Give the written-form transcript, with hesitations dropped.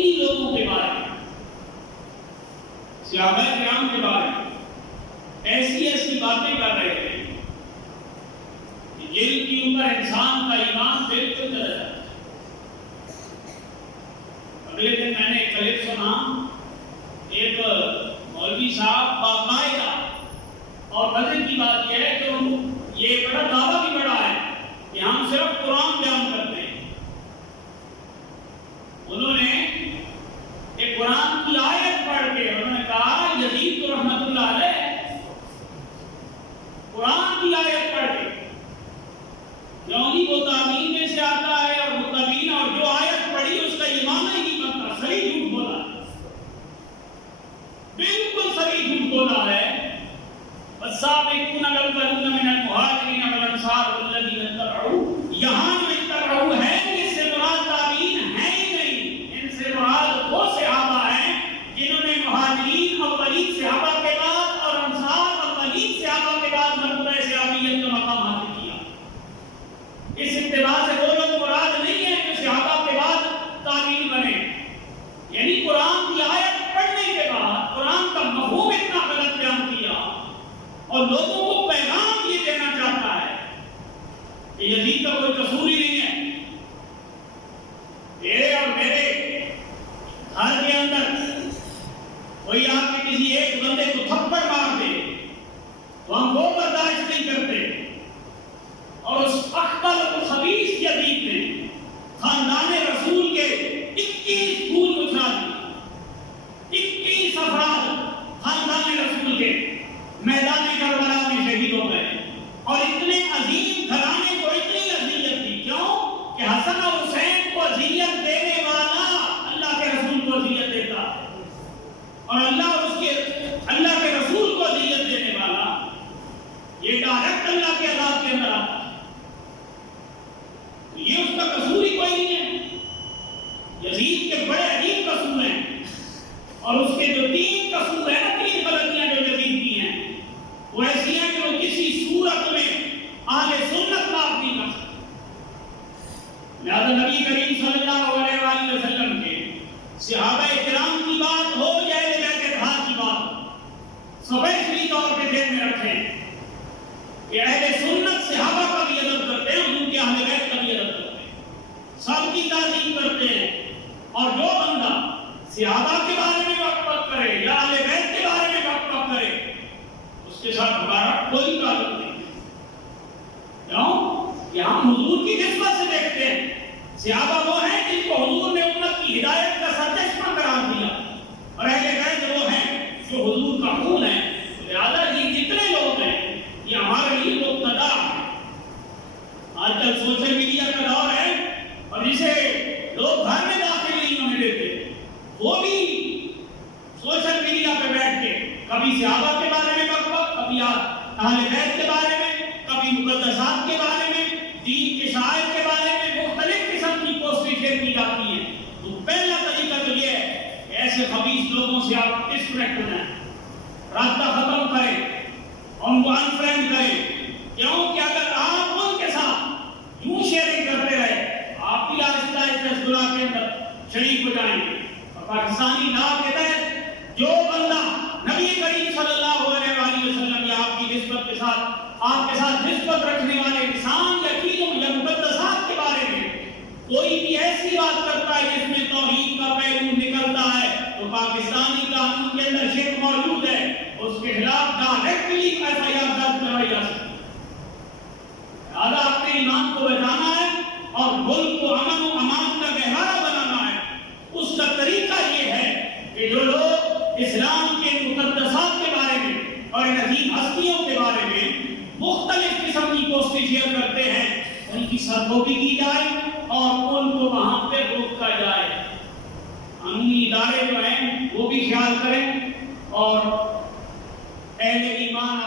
انہی لوگوں کے بارے میں، صحابہ کرام کے بارے میں ایسی ایسی باتیں کر رہے تھے جن کی اوپر انسان کا ایمان بالکل چلا جاتا ہے۔ اگلے دن میں نے ایک کلپ سنا، ایک مولوی صاحب باقاعدہ، اور مزے کی بات یہ ہے کہ یہ بڑا دعویٰ بھی بڑا ہے کہ ہم صرف قرآن بیان کرتے ہیں۔ انہوں نے ایک قرآن کی آیت پڑھ کے انہوں نے کہا یزید تو رحمت اللہ علیہ قرآن کی آیت پڑھ کے کیوں نہیں وہ تعمیم میں سے آتا ہے اور متبین، اور جو آیت پڑھی اس کا ایمان ہی نہیں بنتا، صحیح جھوٹ بولا، بالکل صحیح جھوٹ بولا ہے۔ والسابقون الاولون من المہاجرین والانصار والذین اتبعوا، یہاں جو اتبعوا ہے اس سے مراد تابعین ہے ہی نہیں، ان سے مراد وہ صحابہ ہیں جنہوں نے مہاجرین اولین صحابہ کے بعد اور انصار اولین صحابہ کے بعد مرتبہ صحابیت کا مقام حاصل کیا۔ اس اتباع سے وہ لوگ مراد نہیں ہیں جو صحابہ کے بعد تابعین بنے، یعنی قرآن کی آیت پڑھنے کے بعد قرآن کا مفہوم اتنا غلط بیان کیا اور لوگوں کو پیغام یہ دینا چاہتا ہے کہ یزید کا کوئی قصور ہی نہیں ہے، تیرے اور میرے گھر کے اندر کوئی آپ کے کسی ایک بندے کو تھپڑ مار دے تو ہم وہ برداشت نہیں کرتے، اور اس اخبل و خبیث یزید نے خاندان رسول کے 21 پھول اچھال دیے، 21 افراد خاندان رسول کے میدان کربلا میں شہید ہو گئے، اور اتنے عظیم گھرانے کو اتنی اذیت دی، کیوں کہ حسن اور حسین کو اذیت دینے والا اللہ کے رسول کو اذیت دیتا، اور اللہ کے رسول کو اذیت دینے والا یہ ڈائریکٹ اللہ کے عذاب کے اندر آتا ہے، یہ اس کا قصور ہی کوئی نہیں ہے۔ یزید کے بڑے عجیب قصور ہیں، اور اس کے جو 3 قصور ہیں نا، 3 غلطیاں جو یزید کی ہیں وہ ایسی ہیں کہ وہ کسی صورت میں اہل سنت معاف نہیں کر سکتے۔ لہذا نبی کریم صلی اللہ علیہ وآلہ وسلم کے صحابہ کرام کی بات ہو یا اہل بیت اطہار کی بات، سپیشلی طور پہ ذہن میں رکھیں کہ اہل سنت صحابہ کا بھی ادب کرتے ہیں، ان کے اہل بیت کا بھی ادب کرتے ہیں، سب کی تعظیم کرتے ہیں، اور جو بندہ صحابہ کے بارے میں وقت وقت کرے یا اہل بیت کے بارے میں وقت وقت کرے اس کے ساتھ ہمارا کوئی تعلق نہیں ہے۔ کیوں کہ ہم حضور کی نسبت سے دیکھتے ہیں، صحابہ وہ ہیں جن کو حضور نے امت کی ہدایت کا سرچشمہ قرار دیا، اور اہل بیت وہ ہیں جو حضور کا خون ہے۔ لہذا یہ جتنے لوگ ہیں یہ ہمارے لیے مقتدا ہے۔ آج کل سوشل میڈیا کا دور ہے، اور جسے لوگ گھر میں داخل نہیں ہونے دیتے، وہ بھی سوشل میڈیا پہ بیٹھ کے کبھی صحابہ کے بارے میں بکواس، کبھی اہل بیت کے بارے میں، کبھی مقدسات کے بارے میں، دین کے شعائر کے بارے میں مختلف قسم کی پوسٹیں شیئر کی جاتی ہیں۔ تو پہلا طریقہ تو یہ ہے کہ ایسے خبیث لوگوں سے آپ ڈسکنیکٹ ہو جائیں، رابطہ ختم کریں، ان کو انفرینڈ کریں، کیونکہ اگر آپ ان کے ساتھ یوں شیئرنگ کرتے رہے آپ بھی آہستہ آہستہ اس گناہ کے اندر شریک ہو جائیں گے۔ اور پاکستانی لا کے تحت جو بندہ نبی کریم صلی اللہ علیہ وآلہ وسلم یا آپ کی نسبت کے ساتھ آپ کے ساتھ نسبت رکھنے والے انسان یا چیزوں یا مقدسات کے بارے میں کوئی بھی ایسی بات کرتا ہے جس میں توحید کا پہلو نکلتا ہے تو پاکستانی قانون کے اندر شرک موجود ہے، اس کے خلاف ڈائریکٹلی ایف آئی آر درج کرائی جا سکتی ہے۔ لہٰذا اپنے ایمان کو بچانا ہے اور ملک کو امن و امان کا گہوارہ بنانا ہے۔ اس کا طریقہ یہ ہے کہ جو لوگ اسلام کے مقدسات کے بارے میں اور ان عظیم ہستیوں کے بارے میں مختلف قسم کی پوسٹیں شیئر کرتے ہیں ان کی سرگوشی کی جائے اور ان کو وہاں پہ روکا جائے۔ قانونی ادارے جو ہیں وہ بھی خیال کریں اور اہل ایمان